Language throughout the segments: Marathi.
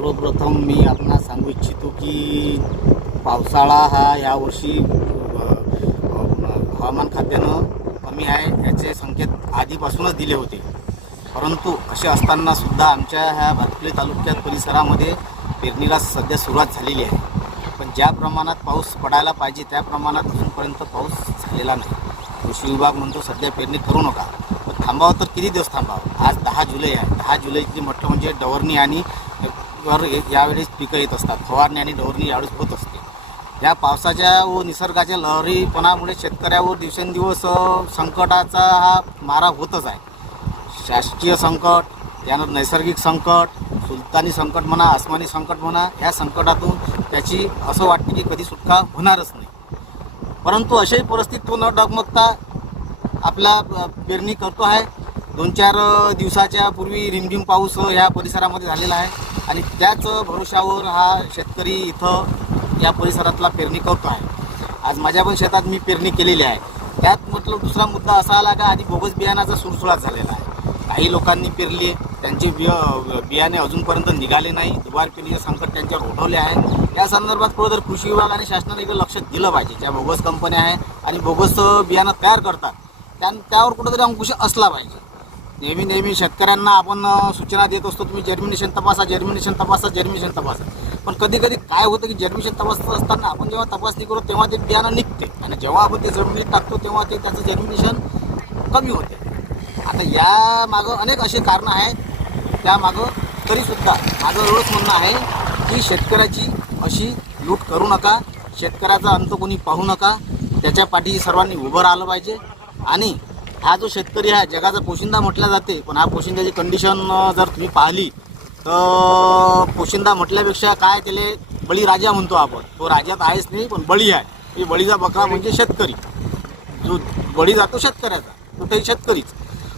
सर्वप्रथम मी आपणास सांगू इच्छितो की पावसाळा हा यावर्षी हवामान खात्यानं कमी आहे याचे संकेत आधीपासूनच दिले होते. परंतु असे असताना सुद्धा आमच्या ह्या भातकुली तालुक्यात परिसरामध्ये पेरणीला सध्या सुरुवात झालेली आहे. पण ज्या प्रमाणात पाऊस पडायला पाहिजे त्या प्रमाणात अजूनपर्यंत पाऊस झालेला नाही. कृषी विभाग म्हणतो सध्या पेरणी करू नका, पण थांबावं तर किती दिवस थांबावं. आज 10 जुलै आहे. 10 जुलैची म्हटलं म्हणजे डवरणी आणि यावेळेस पिकं येत असतात. फवारणी आणि डवरणी यावेळेस होत असते. या पावसाच्या व निसर्गाच्या लहरीपणामुळे शेतकऱ्यावर दिवसेंदिवस संकटाचा हा मारा होतच आहे. शासकीय संकट, त्यानंतर नैसर्गिक संकट, सुलतानी संकट म्हणा, आसमानी संकट म्हणा, या संकटातून त्याची असं वाटते की कधी सुटका होणारच नाही. परंतु अशाही परिस्थितीत तो न डगमगता आपला पेरणी करतो आहे. 2-4 दिवसाच्या पूर्वी रिमझिम पाऊस ह्या परिसरामध्ये झालेला आहे आणि त्याच भरोशावर हा शेतकरी इथं या परिसरातला पेरणी करतो आहे. आज माझ्या पण शेतात मी पेरणी केलेली आहे. त्यात म्हटलं दुसरा मुद्दा असा आला का आधी बोगस बियाणाचा सुळसुळाट झालेला आहे. काही लोकांनी पेरली, त्यांचे बियाणे अजूनपर्यंत निघाले नाही. दुबार पेरणीचे संकट त्यांच्यावर ओढवले आहे. या संदर्भात पुढे जर कृषी विभाग आणि शासनाने इकडे लक्ष दिलं पाहिजे. ज्या बोगस कंपन्या आहे आणि बोगस बियाणं तयार करतात त्यावर कुठेतरी अंकुश असला पाहिजे. नेहमी शेतकऱ्यांना आपण सूचना देत असतो, तुम्ही जर्मिनेशन तपासा, जर्मिनेशन तपासा, जर्मिनेशन तपासा. पण कधी काय होतं की जर्मिनेशन तपासत असताना आपण जेव्हा तपासणी करू तेव्हा ते बियाणं निघते आणि जेव्हा आपण ते जमिनीत टाकतो तेव्हा ते त्याचं जर्मिनेशन कमी होते. आता या मागं अनेक असे कारणं आहेत. त्यामागं तरीसुद्धा माझं एवढंच म्हणणं आहे की शेतकऱ्याची अशी लूट करू नका. शेतकऱ्याचा अंत कोणी पाहू नका. त्याच्या पाठी सर्वांनी उभं राहिलं पाहिजे. आणि हा जो शेतकरी आहे जगाचा पोशिंदा म्हटला जाते, पण हा पोशिंद्याची कंडिशन जर तुम्ही पाहिली तर पोशिंदा म्हटल्यापेक्षा काय त्याला बळीराजा म्हणतो आपण. तो राजात आहेच नाही, पण बळी आहे. ही बळीचा बकरा म्हणजे शेतकरी. जो बळी जातो शेतकऱ्याचा, कुठेही शेतकरीच.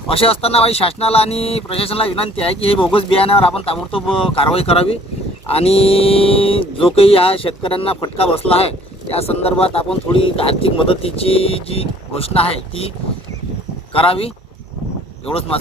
असे असताना माझी शासनाला आणि प्रशासनाला विनंती आहे की हे बोगस बियाण्यावर आपण ताबडतोब कारवाई करावी आणि जो काही या शेतकऱ्यांना फटका बसला आहे त्या संदर्भात आपण थोडी आर्थिक मदतीची जी घोषणा आहे ती करावी. एवढंच माझं